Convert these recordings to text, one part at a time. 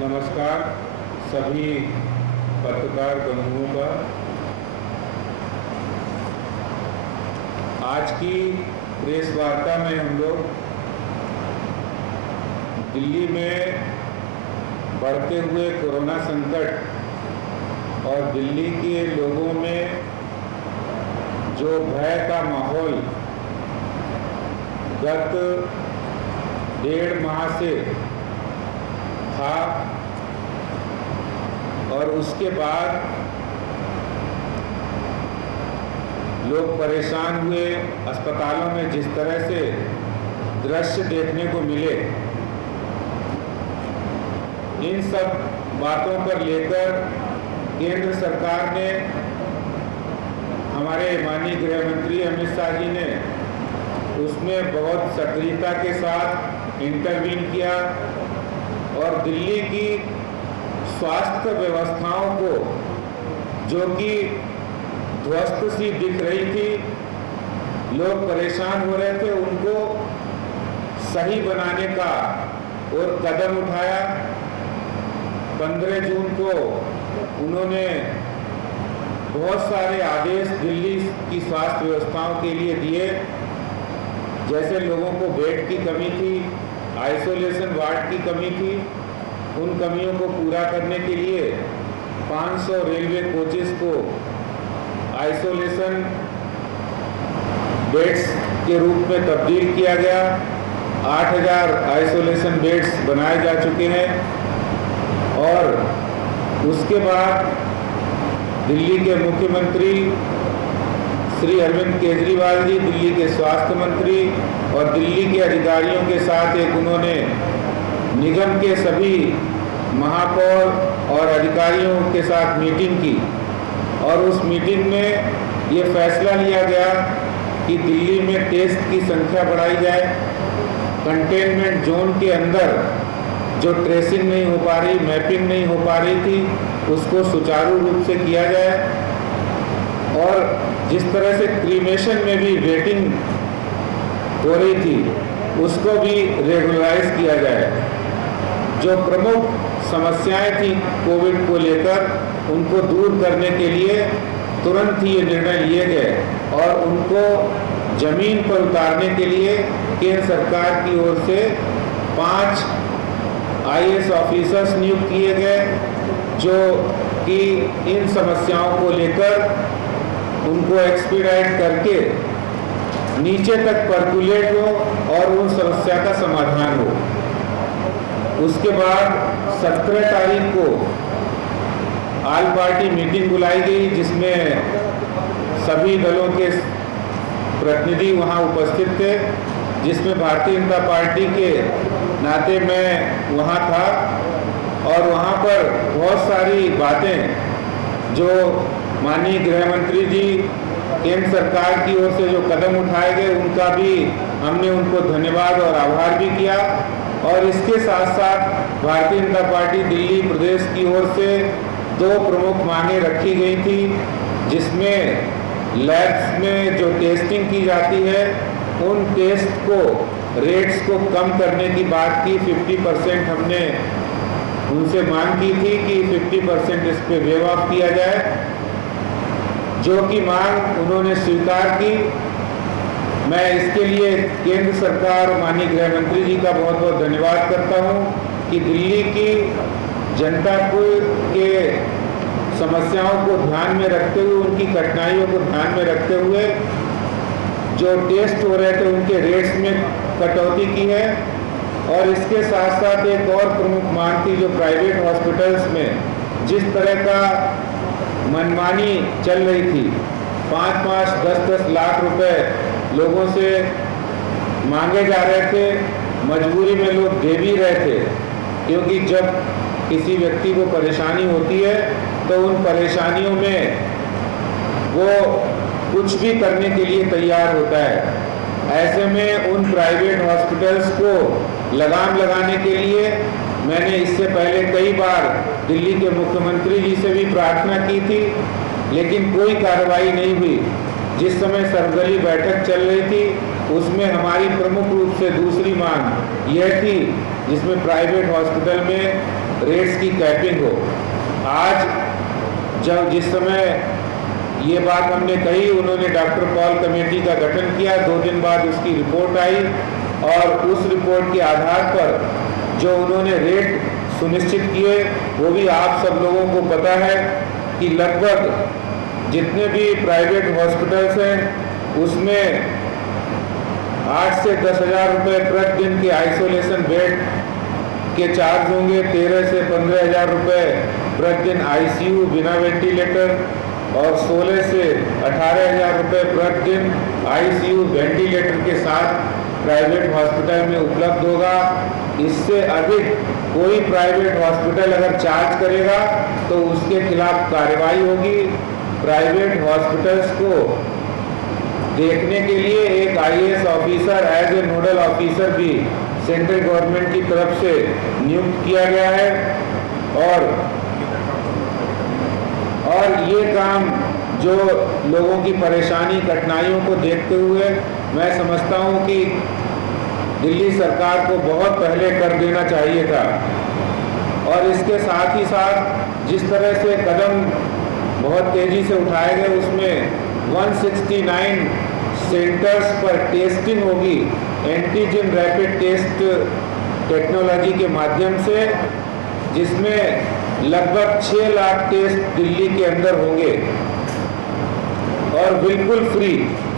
नमस्कार सभी पत्रकार बंधुओं का। आज की प्रेस वार्ता में हम लोग दिल्ली में बढ़ते हुए कोरोना संकट और दिल्ली के लोगों में जो भय का माहौल गत 1.5 माह से था और उसके बाद लोग परेशान हुए, अस्पतालों में जिस तरह से दृश्य देखने को मिले, इन सब बातों पर लेकर केंद्र सरकार ने, हमारे माननीय गृह मंत्री अमित शाह जी ने उसमें बहुत सक्रियता के साथ इंटरवीन किया और दिल्ली की स्वास्थ्य व्यवस्थाओं को, जो कि ध्वस्त सी दिख रही थी, लोग परेशान हो रहे थे, उनको सही बनाने का और कदम उठाया। 15 जून को उन्होंने बहुत सारे आदेश दिल्ली की स्वास्थ्य व्यवस्थाओं के लिए दिए, जैसे लोगों को बेड की कमी थी, आइसोलेशन वार्ड की कमी थी, उन कमियों को पूरा करने के लिए 500 रेलवे कोचेस को आइसोलेशन बेड्स के रूप में तब्दील किया गया। 8000 आइसोलेशन बेड्स बनाए जा चुके हैं और उसके बाद दिल्ली के मुख्यमंत्री श्री अरविंद केजरीवाल जी, दिल्ली के स्वास्थ्य मंत्री और दिल्ली के अधिकारियों के साथ एक उन्होंने निगम के सभी महापौर और अधिकारियों के साथ मीटिंग की और उस मीटिंग में ये फैसला लिया गया कि दिल्ली में टेस्ट की संख्या बढ़ाई जाए। कंटेनमेंट जोन के अंदर जो ट्रेसिंग नहीं हो पा रही, मैपिंग नहीं हो पा रही थी, उसको सुचारू रूप से किया जाए और जिस तरह से क्रीमेशन में भी वेटिंग हो रही थी, उसको भी रेगुलराइज किया जाए। जो प्रमुख समस्याएं थी कोविड को लेकर, उनको दूर करने के लिए तुरंत ही ये निर्णय लिए गए और उनको जमीन पर उतारने के लिए केंद्र सरकार की ओर से 5 IAS ऑफिसर्स नियुक्त किए गए, जो कि इन समस्याओं को लेकर उनको एक्सपीडाइट करके नीचे तक पर्कुलेट हो और उन समस्या का समाधान हो। उसके बाद 17 तारीख को ऑल पार्टी मीटिंग बुलाई गई, जिसमें सभी दलों के प्रतिनिधि वहां उपस्थित थे, जिसमें भारतीय जनता पार्टी के नाते मैं वहां था और वहां पर बहुत सारी बातें जो माननीय गृह मंत्री जी, केंद्र सरकार की ओर से जो कदम उठाए गए, उनका भी हमने उनको धन्यवाद और आभार भी किया। और इसके साथ साथ भारतीय जनता पार्टी दिल्ली प्रदेश की ओर से 2 प्रमुख मांगे रखी गई थी, जिसमें लैब्स में जो टेस्टिंग की जाती है, उन टेस्ट को, रेट्स को कम करने की बात की। 50% हमने उनसे मांग की थी कि 50% इस पे वेव ऑफ किया जाए, जो कि मांग उन्होंने स्वीकार की। मैं इसके लिए केंद्र सरकार, माननीय गृह मंत्री जी का बहुत बहुत धन्यवाद करता हूं कि दिल्ली की जनता को के समस्याओं को ध्यान में रखते हुए, उनकी कठिनाइयों को ध्यान में रखते हुए जो टेस्ट हो रहे थे उनके रेट्स में कटौती की है। और इसके साथ साथ एक और प्रमुख मांग थी, जो प्राइवेट हॉस्पिटल्स में जिस तरह का मनमानी चल रही थी, 5-5, 10-10 लाख रुपए लोगों से मांगे जा रहे थे, मजबूरी में लोग दे भी रहे थे, क्योंकि जब किसी व्यक्ति को परेशानी होती है तो उन परेशानियों में वो कुछ भी करने के लिए तैयार होता है। ऐसे में उन प्राइवेट हॉस्पिटल्स को लगाम लगाने के लिए मैंने इससे पहले कई बार दिल्ली के मुख्यमंत्री जी से भी प्रार्थना की थी, लेकिन कोई कार्रवाई नहीं हुई। जिस समय सर्वदलीय बैठक चल रही थी, उसमें हमारी प्रमुख रूप से दूसरी मांग यह थी, जिसमें प्राइवेट हॉस्पिटल में रेट्स की कैपिंग हो। आज जिस समय ये बात हमने कही, उन्होंने डॉक्टर पॉल कमेटी का गठन किया। 2 दिन बाद उसकी रिपोर्ट आई और उस रिपोर्ट के आधार पर जो उन्होंने रेट सुनिश्चित किए, वो भी आप सब लोगों को पता है कि लगभग जितने भी प्राइवेट हॉस्पिटल्स हैं उसमें 8 से 10,000 रुपये प्रतिदिन के आइसोलेशन बेड के चार्ज होंगे। 13 से 15,000 रुपये प्रतिदिन आईसीयू बिना वेंटिलेटर और 16 से 18,000 रुपये प्रतिदिन आईसीयू वेंटिलेटर के साथ प्राइवेट हॉस्पिटल में उपलब्ध होगा। इससे अधिक कोई प्राइवेट हॉस्पिटल अगर चार्ज करेगा तो उसके खिलाफ कार्रवाई होगी। प्राइवेट हॉस्पिटल्स को देखने के लिए एक IAS officer as a nodal officer भी सेंट्रल गवर्नमेंट की तरफ से नियुक्त किया गया है। और ये काम जो लोगों की परेशानी कठिनाइयों को देखते हुए मैं समझता हूँ कि दिल्ली सरकार को बहुत पहले कर देना चाहिए था। और इसके साथ ही साथ जिस तरह से कदम बहुत तेज़ी से उठाए गए, उसमें 169 सेंटर्स पर टेस्टिंग होगी एंटीजन रैपिड टेस्ट टेक्नोलॉजी के माध्यम से, जिसमें लगभग 6 लाख टेस्ट दिल्ली के अंदर होंगे और बिल्कुल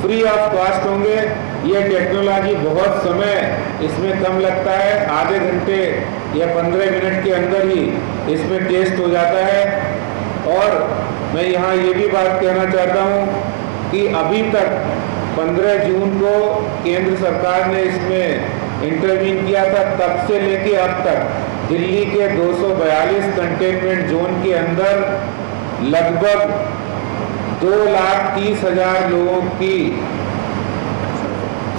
फ्री ऑफ कॉस्ट होंगे। ये टेक्नोलॉजी बहुत समय इसमें कम लगता है, आधे घंटे या 15 मिनट के अंदर ही इसमें टेस्ट हो जाता है। और मैं यहाँ ये भी बात कहना चाहता हूँ कि अभी तक 15 जून को केंद्र सरकार ने इसमें इंटरवीन किया था, तब से लेके अब तक दिल्ली के 242 कंटेनमेंट जोन के अंदर लगभग 2,30,000 लोगों की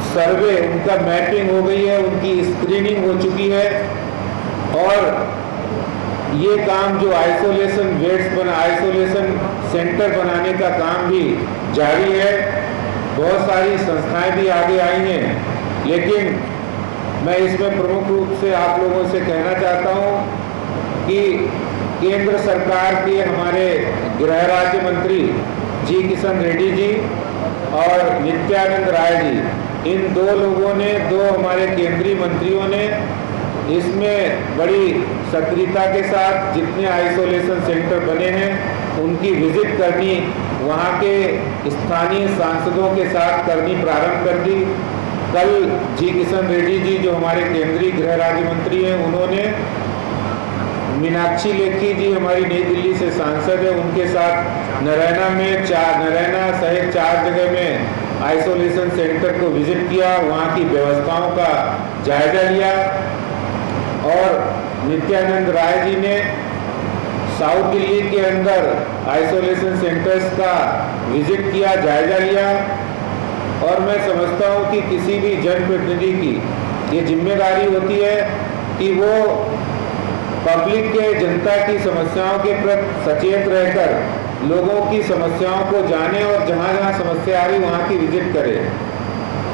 सर्वे, उनका मैपिंग हो गई है, उनकी स्क्रीनिंग हो चुकी है। और ये काम जो आइसोलेशन सेंटर बनाने का काम भी जारी है। बहुत सारी संस्थाएं भी आगे आई हैं, लेकिन मैं इसमें प्रमुख रूप से आप लोगों से कहना चाहता हूं कि केंद्र सरकार के हमारे गृह राज्य मंत्री जी किशन रेड्डी जी और नित्यानंद राय जी, इन 2 लोगों ने, 2 हमारे केंद्रीय मंत्रियों ने इसमें बड़ी सक्रियता के साथ जितने आइसोलेशन सेंटर बने हैं उनकी विजिट करनी, वहाँ के स्थानीय सांसदों के साथ करनी प्रारंभ कर दी। कल जी किशन रेड्डी जी जो हमारे केंद्रीय गृह राज्य मंत्री हैं, उन्होंने मीनाक्षी लेखी जी हमारी नई दिल्ली से सांसद है, उनके साथ नरैना सहित 4 जगह में आइसोलेशन सेंटर को विजिट किया, वहाँ की व्यवस्थाओं का जायजा लिया। और नित्यानंद राय जी ने साउथ दिल्ली के अंदर आइसोलेशन सेंटर्स का विजिट किया, जायजा लिया। और मैं समझता हूँ कि किसी भी जनप्रतिनिधि की ये जिम्मेदारी होती है कि वो पब्लिक के, जनता की समस्याओं के प्रति सचेत रहकर लोगों की समस्याओं को जाने और जहाँ जहाँ समस्या आ रही वहाँ की विजिट करे।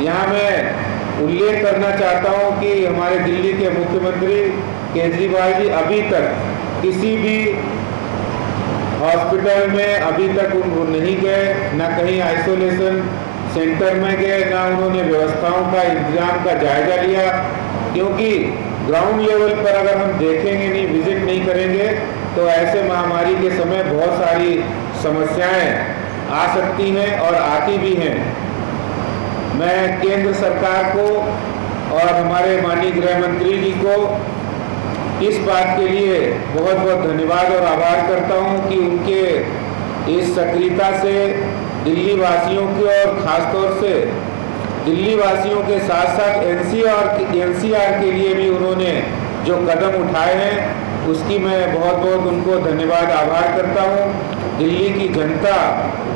यहाँ मैं उल्लेख करना चाहता हूँ कि हमारे दिल्ली के मुख्यमंत्री केजरीवाल जी अभी तक किसी भी हॉस्पिटल में अभी तक वो नहीं गए, ना कहीं आइसोलेशन सेंटर में गए, ना उन्होंने व्यवस्थाओं का, इंतजाम का जायजा लिया। क्योंकि ग्राउंड लेवल पर अगर हम देखेंगे नहीं, विजिट नहीं करेंगे, तो ऐसे महामारी के समय बहुत सारी समस्याएं आ सकती हैं और आती भी हैं। मैं केंद्र सरकार को और हमारे माननीय गृह मंत्री जी को इस बात के लिए बहुत बहुत धन्यवाद और आभार करता हूं कि उनके इस सक्रियता से दिल्ली वासियों की और ख़ासतौर से दिल्ली वासियों के साथ साथ एनसीआर के लिए भी उन्होंने जो कदम उठाए हैं उसकी मैं बहुत बहुत उनको धन्यवाद आभार करता हूं। दिल्ली की जनता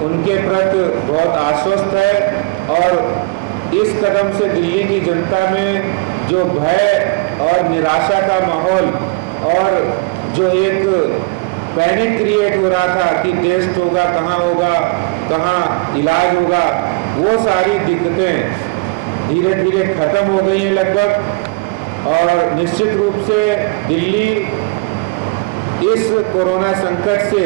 उनके प्रति बहुत आश्वस्त है और इस कदम से दिल्ली की जनता में जो भय और निराशा का माहौल और जो एक पैनिक क्रिएट हो रहा था कि टेस्ट होगा, कहाँ इलाज होगा, वो सारी दिक्कतें धीरे धीरे खत्म हो गई हैं लगभग। और निश्चित रूप से दिल्ली इस कोरोना संकट से